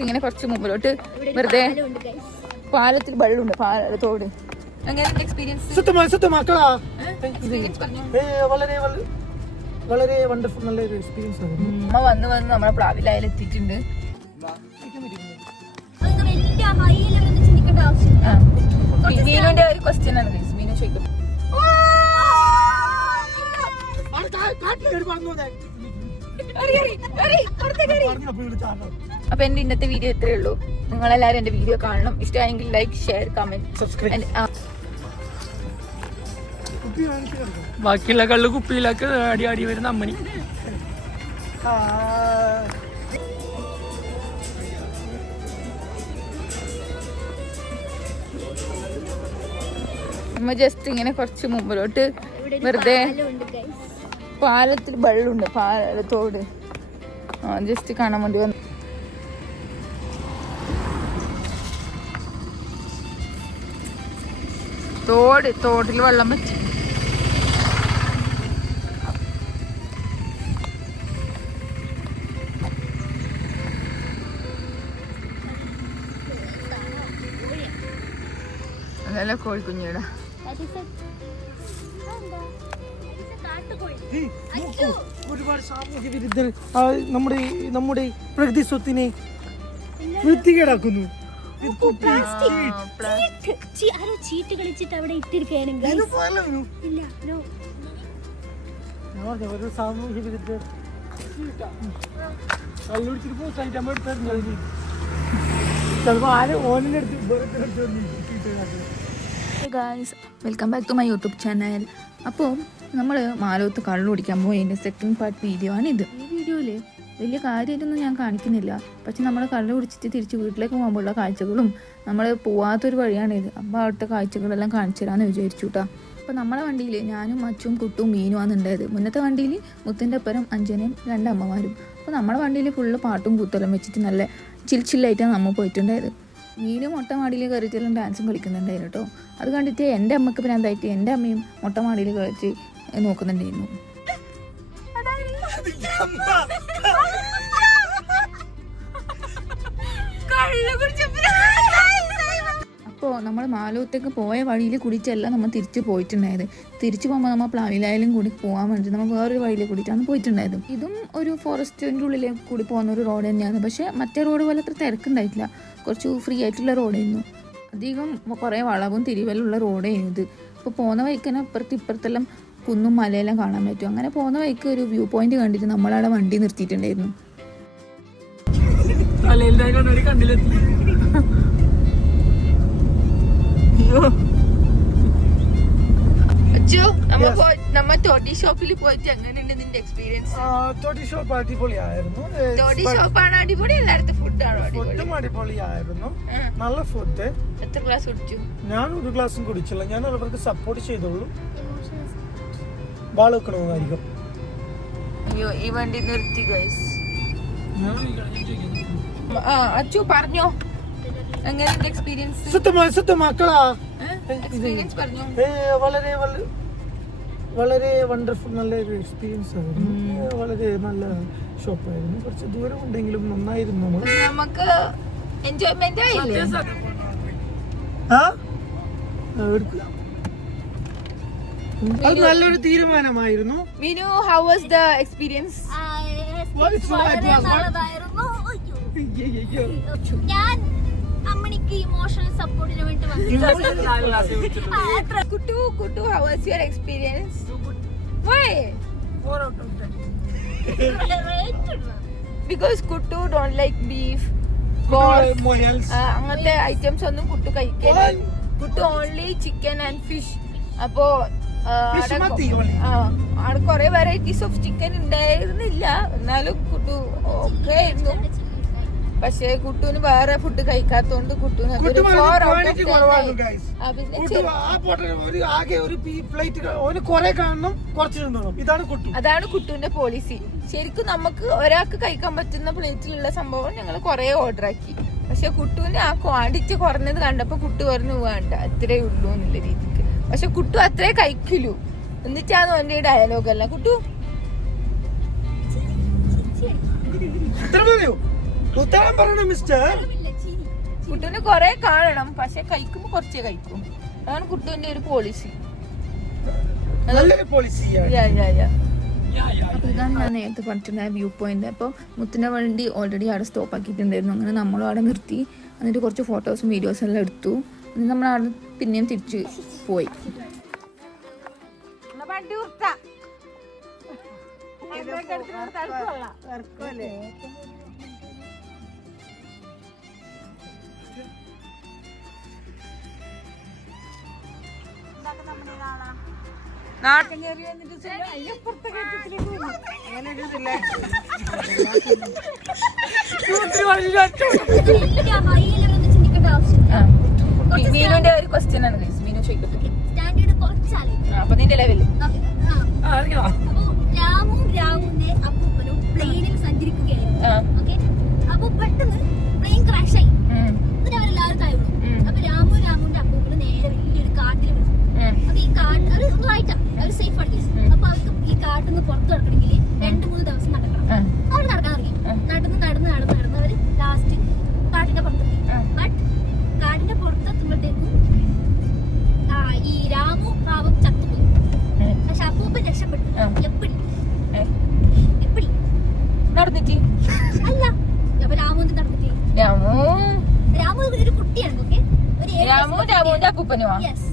Just ഇങ്ങനെ കുറച്ച് മുമ്പിലോട്ട് വെറുതെ പാലത്തിൽ വെള്ളമുണ്ട്, പാലത്തോട്. എങ്ങനെയുണ്ട് എക്സ്പീരിയൻസ്? വളരെ വണ്ടർഫുൾ, നല്ലൊരു എക്സ്പീരിയൻസ് ആണ്. അമ്മ വന്ന് നമ്മളെ പ്ലാവിലായാലും എത്തിയിട്ടുണ്ട്. മീനുവിന്റെ ഒരു ക്വസ്റ്റ്യൻ ആണ് മീനു ചോദിക്കും. അപ്പൊ എന്റെ ഇന്നത്തെ വീഡിയോ ഇത്രയേ ഉള്ളൂ. നിങ്ങളെല്ലാരും എന്റെ വീഡിയോ കാണണം. ഇഷ്ടമായെങ്കിൽ ലൈക്ക്, ഷെയർ, കമന്റ്, സബ്സ്ക്രൈബ്. ബാക്കിയുള്ള കള്ള് കുപ്പിയിലൊക്കെ അടി അടി വരുന്ന അമ്മനി. നമ്മ ജസ്റ്റ് ഇങ്ങനെ കുറച്ച് മുമ്പിലോട്ട് വെറുതെ പാലത്തിൽ വെള്ളമുണ്ട്, പാലത്തോട്. ജസ്റ്റ് കാണാൻ വേണ്ടി വന്നു. തോട്ടിൽ വെള്ളം വെച്ച് അതല്ല കോഴിക്കുഞ്ഞിയുടെ. ഒരുപാട് സാമൂഹ്യ വിരുദ്ധർ നമ്മുടെ പ്രകൃതി സ്വത്തിനെ വൃത്തികേടാക്കുന്നു. ചീട്ട് കളിച്ചിട്ട് അവിടെ ഇട്ടിരിക്കുകയാണ്. ഒരു സാമൂഹ്യ വിരുദ്ധർ ചിലപ്പോ ആരും ഓനിനെടുത്ത്. Guys, welcome back to my YouTube channel. അപ്പോൾ നമ്മൾ മാലോത്ത് കള്ളു കുടിക്കാൻ പോയതിൻ്റെ സെക്കൻഡ് പാർട്ട് വീഡിയോ ആണിത്. ഈ വീഡിയോയിൽ വലിയ കാര്യമായിട്ടൊന്നും ഞാൻ കാണിക്കുന്നില്ല. പക്ഷെ നമ്മൾ കള്ളു കുടിച്ചിട്ട് തിരിച്ച് വീട്ടിലേക്ക് പോകുമ്പോഴുള്ള കാഴ്ചകളും നമ്മൾ പോവാത്തൊരു വഴിയാണിത്. അപ്പോൾ അവിടുത്തെ കാഴ്ചകളെല്ലാം കാണിച്ചു തരാമെന്ന് വിചാരിച്ചു കേട്ടോ. അപ്പോൾ നമ്മളെ വണ്ടിയിൽ ഞാനും അച്ചും കുട്ടും മീനുമാണ് ഉണ്ടായത്. മുന്നത്തെ വണ്ടിയിൽ മുത്തിൻ്റെ അപ്പുറം അഞ്ജനയും 2 അമ്മമാരും. അപ്പോൾ നമ്മുടെ വണ്ടിയിൽ ഫുള്ള് പാട്ടും കൂത്തെല്ലാം വെച്ചിട്ട് നല്ല ചില്ലായിട്ടാണ് നമ്മൾ പോയിട്ടുണ്ടായത്. മീനും മൊട്ടമാടിയിൽ കയറിയിട്ടെല്ലാം ഡാൻസും കളിക്കുന്നുണ്ടായിരുന്നു കേട്ടോ. അത് കണ്ടിട്ട് എൻ്റെ അമ്മക്ക് പ്രാന്തായിട്ട് എൻ്റെ അമ്മയും മൊട്ടമാടിയിൽ കളിച്ച് നോക്കുന്നുണ്ടായിരുന്നു. അപ്പോൾ നമ്മൾ മാലോത്തേക്ക് പോയ വഴിയിൽ കുടിച്ചല്ല നമ്മൾ തിരിച്ച് പോയിട്ടുണ്ടായത്. തിരിച്ചു പോകുമ്പോൾ നമ്മൾ പ്ലാവിലായാലും കൂടി പോകാൻ വേണ്ടി നമ്മൾ വേറൊരു വഴിയിൽ കൂടിയിട്ടാണ് പോയിട്ടുണ്ടായത്. ഇതും ഒരു ഫോറസ്റ്റിൻ്റെ ഉള്ളിലേക്ക് കൂടി പോകുന്ന ഒരു റോഡ് തന്നെയാണ്. പക്ഷേ മറ്റേ റോഡ് പോലെ അത്ര തിരക്കുണ്ടായിട്ടില്ല. കുറച്ച് ഫ്രീ ആയിട്ടുള്ള റോഡായിരുന്നു. അധികം കുറേ വളവും തിരിവലുള്ള റോഡായിരുന്നു ഇത്. ഇപ്പോൾ പോകുന്ന വഴിക്ക് തന്നെ ഇപ്പുറത്തെല്ലാം കുന്നും മലയെല്ലാം കാണാൻ പറ്റും. അങ്ങനെ പോകുന്ന വഴിക്ക് ഒരു വ്യൂ പോയിന്റ് കണ്ടിട്ട് നമ്മളവിടെ വണ്ടി നിർത്തിയിട്ടുണ്ടായിരുന്നു. നമ്മ ടോട്ടി ഷോപ്പിൽ പോയിട്ട് എങ്ങനെയുണ്ട് നിന്റെ എക്സ്പീരിയൻസ്? ടോട്ടി ഷോപ്പ് അടിപൊളിയായിരുന്നു. ടോട്ടി ഷോപ്പാണ് അടിപൊളി, എല്ലായിടത്തും ഫുഡാണോ? ഫുഡും അടിപൊളിയായിരുന്നു, നല്ല ഫുഡ്. എത്ര ഗ്ലാസ് കുടിച്ചു? ഞാൻ ഒരു ഗ്ലാസും കുടിച്ചില്ല. ഞാൻ അവർക്ക് സപ്പോർട്ട് ചെയ്തോളൂ. ബാളോക്കണമായിരിക്കും. അയ്യോ, ഈ വണ്ടി നിർത്തി ഗൈസ്. അച്ചു പറഞ്ഞോ എങ്ങനെയുണ്ട് എക്സ്പീരിയൻസ്? മക്കളാ എക്സ്പീരിയൻസ് പറഞ്ഞോ. വളരെ വണ്ടർഫുൾ, നല്ലൊരു എക്സ്പീരിയൻസ് ആയിരുന്നു. വളരെ നല്ല ഷോപ്പായിരുന്നു. കുറച്ച് ദൂരം ഉണ്ടെങ്കിലും നന്നായിരുന്നു. നമുക്ക് എൻജോയ്മെന്റ് ആയില്ലേ? അത് നല്ലൊരു തീരുമാനമായിരുന്നു. Meenu, how was the experience? ഞാൻ അമ്മണിക്ക് ഇമോഷണൽ സപ്പോർട്ടിന് വേണ്ടി Kutu, how was your experience? Why? 4 out of 10. Because Kutu don't like beef, അങ്ങനത്തെ ഐറ്റംസ് ഒന്നും കുട്ടു കഴിക്കില്ല. Kuttu only chicken and fish. അപ്പോ അവിടെ കുറെ വെറൈറ്റീസ് ഓഫ് ചിക്കൻ ഉണ്ടായിരുന്നില്ല. എന്നാലും കുട്ടു ഓക്കെ ആയിരുന്നു. പക്ഷെ കുട്ടുവിന് വേറെ ഫുഡ് കഴിക്കാത്തോണ്ട് കുട്ടുവിന് അതാണ് കുട്ടുവിന്റെ പോളിസി. ശരിക്കും നമുക്ക് ഒരാൾക്ക് കഴിക്കാൻ പറ്റുന്ന പ്ലേറ്റിലുള്ള സംഭവം ഞങ്ങൾ കുറെ ഓർഡർ ആക്കി. പക്ഷെ കുട്ടുവിന് ആ ക്വാണ്ടിറ്റി കുറഞ്ഞത് കണ്ടപ്പോ കുട്ടു പറഞ്ഞു വേണ്ട, അത്രേ ഉള്ളൂ എന്നുള്ള രീതിക്ക്. പക്ഷെ കുട്ടു അത്രേ കഴിക്കലൂ. എന്നിട്ടാണ് എന്റെ ഡയലോഗ് അല്ല കുട്ടു. ഉത്തരം പറയണം മിസ്റ്റർ. കുട്ടുവിന് കൊറേ കാണണം, പക്ഷെ കഴിക്കുമ്പോ കുറച്ചേ കഴിക്കും. അതാണ് കുട്ടുവിന്റെ ഒരു പോളിസി. നല്ലൊരു പോളിസിയാണ്. അപ്പൊ ഇതാണ് ഞാൻ നേരത്തെ പറഞ്ഞിട്ടുണ്ടായ വ്യൂ പോയിന്റ്. അപ്പോൾ മുത്തിൻ്റെ വണ്ടി ഓൾറെഡി അവിടെ സ്റ്റോപ്പ് ആക്കിയിട്ടുണ്ടായിരുന്നു. അങ്ങനെ നമ്മളും അവിടെ നിർത്തി. എന്നിട്ട് കുറച്ച് ഫോട്ടോസും വീഡിയോസും എല്ലാം എടുത്തു. എന്നിട്ട് നമ്മൾ അവിടെ പിന്നെയും തിരിച്ച് പോയി. മീനുന്റെ ഒരു ക്വസ്റ്റ്യൻ ആണ് മീനു ചോദിക്കട്ടെ. അപ്പൊ നിന്റെ ലെവല് രാമും രാമുവിന്റെ അപ്പൂപ്പനും പ്ലെയിനിൽ സഞ്ചരിക്കുകയായിരുന്നു. അപ്പൊ പെട്ടെന്ന് പ്ലെയിൻ ക്രാഷ് ആയി. എന്നിട്ട് അവരെല്ലാവരും താഴ്ന്നു. അപ്പൊ രാമുവിന്റെ അപ്പൂപ്പന് നേരെ വലിയൊരു കാട്ടിൽ വിടും. അപ്പൊ ഈ കാട്ട് ഒരു റൈറ്റാ, അവർ സേഫ് ആണ്. അപ്പൊ അവർക്ക് ഈ കാട്ടിൽ നിന്ന് പുറത്തു കിടക്കണമെങ്കിൽ 2-3 ദിവസം നടക്കണം. അവർ നടക്കാൻ തുടങ്ങി. നടന്ന് അവര് ലാസ്റ്റ് കാട്ടിന്റെ പുറത്തെത്തി. ബട്ട് കാടിന്റെ പുറത്തെത്തുമ്പോഴത്തേക്കും ഈ രാമു പാവം ചത്തുപോയി. പക്ഷെ അപ്പൂപ്പൻ രക്ഷപ്പെട്ടു. എപ്പടി നടന്നിട്ട് അല്ല, അപ്പൊ രാമു നടന്നിട്ട് രാമു ഒരു കുട്ടിയാണ്. ഓക്കെ, രാമുവിന്റെ അപ്പൂപ്പനുവാ. യെസ്,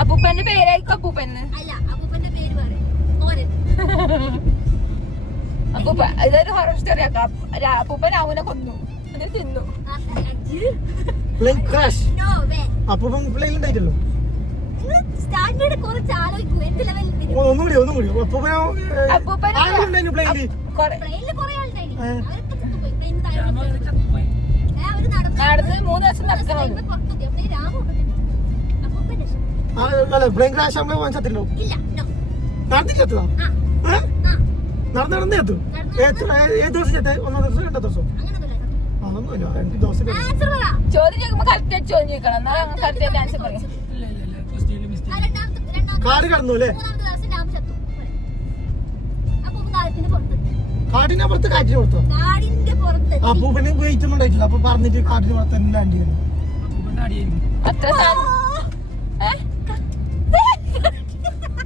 അപ്പൂപ്പന്റെ പേരായിരിക്കും അപ്പൂപ്പന്. അല്ല, അപ്പൂപ്പന്റെ പേര് വേറെ, ഓരൻ. അപ്പൂപ്പ ഇതൊരു ഹൊറർ സ്റ്റോറി ആക്കാം. അപ്പൂപ്പൻ രാമുവിനെ കൊന്നു, എന്നിട്ട് തിന്നു. Plane crash. No way. അപ്പൊ പ്ലെയിൻ ഉണ്ടായിട്ടല്ലോ. സ്റ്റാൻഡേർഡ് കുറച്ച് ആലോചിക്കൂ. എന്ത് ലെവൽ ഒന്നുകൂടി അപ്പൂപ്പൻ പ്ലെയിനിൽ പ്ലെയിനിൽ കുറെ ആളുണ്ടായിരുന്നു. അവരൊക്കെ ചത്തുപോയി. പ്ലെയിനിൽ താഴെ അവര് നടന്ന് 3 ദിവസം നടക്കണം. പുറത്തെത്തി. അപ്പൊ രാമു അപ്പൂപ്പൻ രക്ഷപ്പെട്ടു. പ്ലെയിൻ ക്രാഷ് നമ്മളെ വാങ്ങിച്ചല്ലോ. ഇല്ല, നോ. നടന്നിട്ടെത്തുക നടന്ന് എത്തും. ഏത് ദിവസം ചെത്തേ? 1 ദിവസം 2 ദിവസം? അതൊന്നുമില്ല, 2 ദിവസം. ചോദ്യം ചോദിക്കുമ്പോ കറക്റ്റ് ചോദ്യം ചോദിക്കണം. എന്നാലും കറക്റ്റ് ആൻസർ പറയാം. കാട് കടന്നു അല്ലേ? കാടിനപ്പുറത്ത് കാറ്റിന് പുറത്തോ? അപ്പൂപ്പന് വെയിറ്റ് ഒന്നും ഉണ്ടായിട്ടില്ല. അപ്പൊ പറഞ്ഞിട്ട് കാട്ടിന് പുറത്ത് തന്നെ ലാൻഡ് ചെയ്തു. അത്ര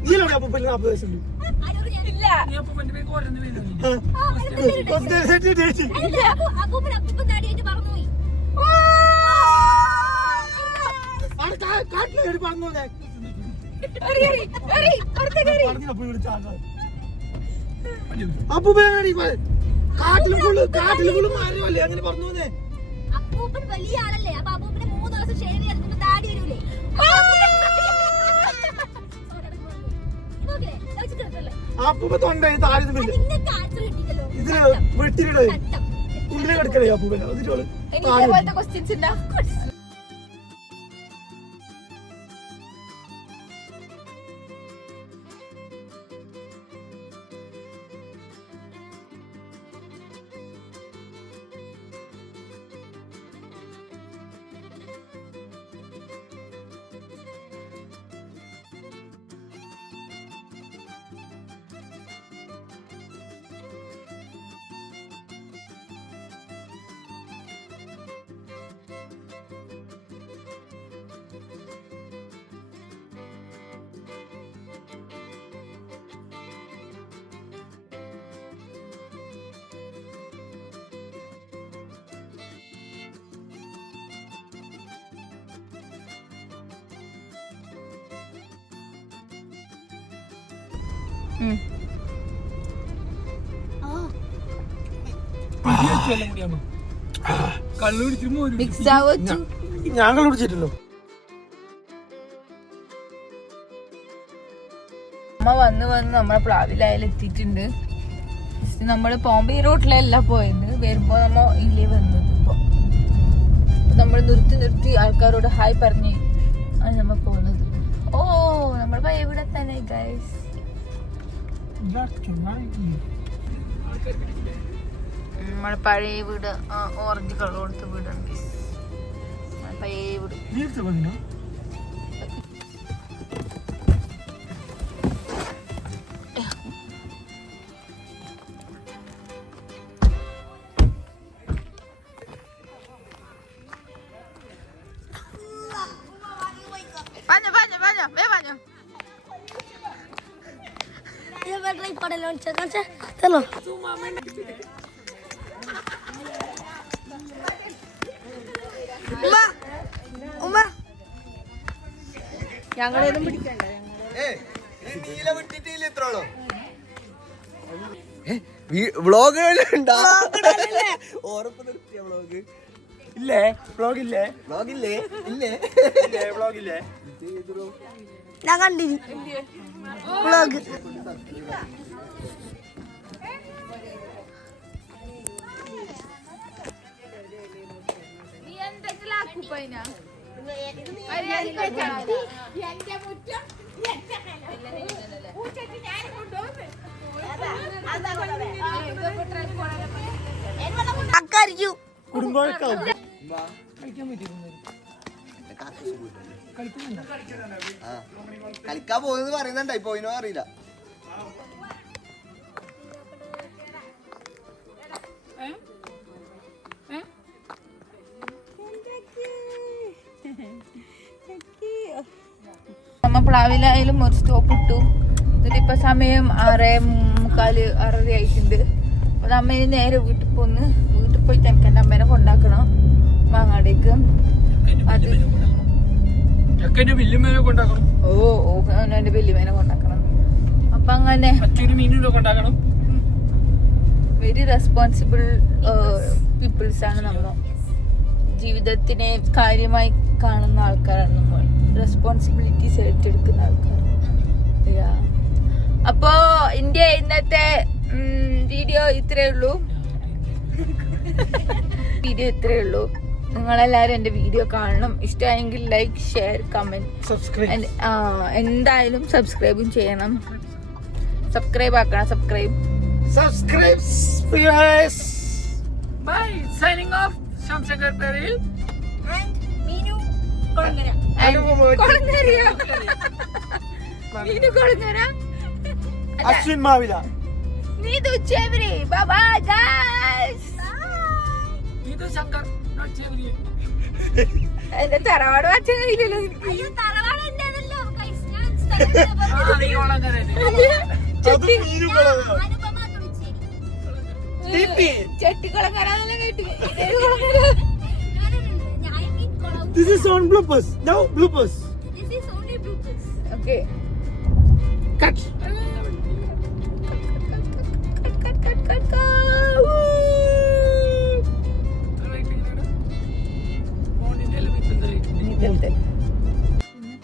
നീലാണ് അപ്പൂപ്പന് 40 വയസ്സുണ്ട്. ഇല്ല. കാട്ടില് പറഞ്ഞു അപ്പൂപ്പനാടി കാട്ടില് ഫുള്ള് മാറിയല്ലേ അങ്ങനെ പറഞ്ഞു. അപ്പൂപ്പൻ വലിയ ആളല്ലേ? അപ്പൊ അപ്പൂപ്പന് 3 ദിവസം ഷേവ് ചെയ്തിട്ട് താടി വരൂലേ? അപ്പൂപ്പ തൊണ്ടേ താടി ഇതില് വെട്ടിയിടേ ഉള്ളിൽ കിടക്കണേ അപ്പൂപ്പന. ഇതേപോലത്തെ ക്വസ്റ്റ്യൻസ് ഉണ്ടാ? ഞങ്ങൾ കുടിച്ചിട്ടല്ലോ. അമ്മ വന്ന് നമ്മളെ പ്ലാവിലായാലും എത്തിയിട്ടുണ്ട്. നമ്മള് പോകുമ്പോ ഈ റോട്ടിലല്ല പോയത്. വരുമ്പോ നമ്മ ഇതിലേ വന്നത്. ഇപ്പൊ നമ്മൾ നിർത്തി ആൾക്കാരോട് ഹായ് പറഞ്ഞ് ആണ് നമ്മ പോകുന്നത്. ഓ, നമ്മൾ ഇവിടെ തന്നെ ഗൈസ്. നമ്മളെ പഴയ വീട്, ഓറഞ്ച് കളർ കൊടുത്ത വീടാണ് പഴയ വീട്. തന്നോ ഞങ്ങളേലും പിടിക്കണ്ട വ്ളോഗ് ഉറപ്പ് നിർത്തിയ വ്ളോഗ് ഇല്ലേ വ്ളോഗ് ഇല്ലേ വ്ളോഗില്ലേ ഇല്ലേ വ്ളോഗ് ഇല്ലേ ഞാൻ കണ്ടിന് വ്ളോഗ് അക്കാരിക്കൂ കുടുംബക്കാവും കളിക്കാൻ പറ്റിയിരുന്നു കളിക്കാൻ പോകുന്നത് പറയുന്നുണ്ടായി പോയിനോ അറിയില്ല. നമ്മ പ്ലാവിലായാലും ഒരു സ്റ്റോപ്പ് ഇട്ടു. എന്നിട്ടിപ്പൊ സമയം 6:45 6:30 ആയിട്ടുണ്ട്. അപ്പൊ നമ്മ ഇനി നേരെ വീട്ടിൽ പോന്ന് വീട്ടിൽ പോയിട്ട് എനിക്ക് എൻ്റെ അമ്മേനെ കൊണ്ടാക്കണം മാങ്ങാടേക്ക്. അത് വല്യമ്മേനെ കൊണ്ടാക്കണം. എന്റെ വല്യമ്മേനെ കൊണ്ടാക്കണം. അപ്പൊ അങ്ങനെ മീനിനെ കൊണ്ടാക്കണം. വെരി റെസ്പോൺസിബിൾ പീപ്പിൾസ് ആണ് നമ്മൾ. ജീവിതത്തിനെ കാര്യമായി കാണുന്ന ആൾക്കാരാണ് നമ്മൾ. റെസ്പോൺസിബിലിറ്റീസ് ഏറ്റെടുക്കുന്ന ആൾക്കാർ. അപ്പോ എന്റെ ഇന്നത്തെ വീഡിയോ ഇത്രയേ ഉള്ളൂ. നിങ്ങളെല്ലാരും എന്റെ വീഡിയോ കാണണം. ഇഷ്ടമായെങ്കിൽ ലൈക്ക്, ഷെയർ, കമന്റ്, എന്തായാലും സബ്സ്ക്രൈബും ചെയ്യണം. സബ്സ്ക്രൈബ് ആക്കണം. Subscribe. Bye. Signing off. Shamshankar Peril. And Meenu Kolangara. Ashwin Mavila. Needu Chevri. Bye bye guys. Needu Shankar. Not Chevri. എന്റെ തറവാട് വച്ച കയ്യിലല്ലോ. അയ്യോ തറവാട് എന്താണല്ലോ guys. ഞാൻ നീ കൊളങ്കര. അനുപമ തുളിച്ചേരി. ചെട്ടിക്കുളങ്ങരാന്നെല്ലാം കേട്ടില്ലേ? This is on bloopers. Now bloopers. This is only bloopers. Okay. Cut. ഇന്നത്തെ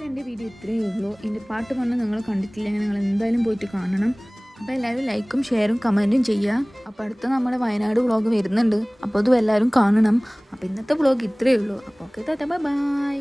എൻ്റെ വീഡിയോ ഇത്രയേ ഉള്ളൂ. ഇതിൻ്റെ പാട്ട് പറഞ്ഞാൽ നിങ്ങൾ കണ്ടിട്ടില്ലെങ്കിൽ നിങ്ങൾ എന്തായാലും പോയിട്ട് കാണണം. അപ്പോൾ എല്ലാവരും ലൈക്കും ഷെയറും കമൻറ്റും ചെയ്യുക. അപ്പോൾ അടുത്ത നമ്മുടെ വയനാട് വ്ളോഗ് വരുന്നുണ്ട്. അപ്പോൾ അതും എല്ലാവരും കാണണം. അപ്പോൾ ഇന്നത്തെ വ്ളോഗ് ഇത്രയേ ഉള്ളൂ. അപ്പോൾ ഓക്കെ, ബൈ ബൈ.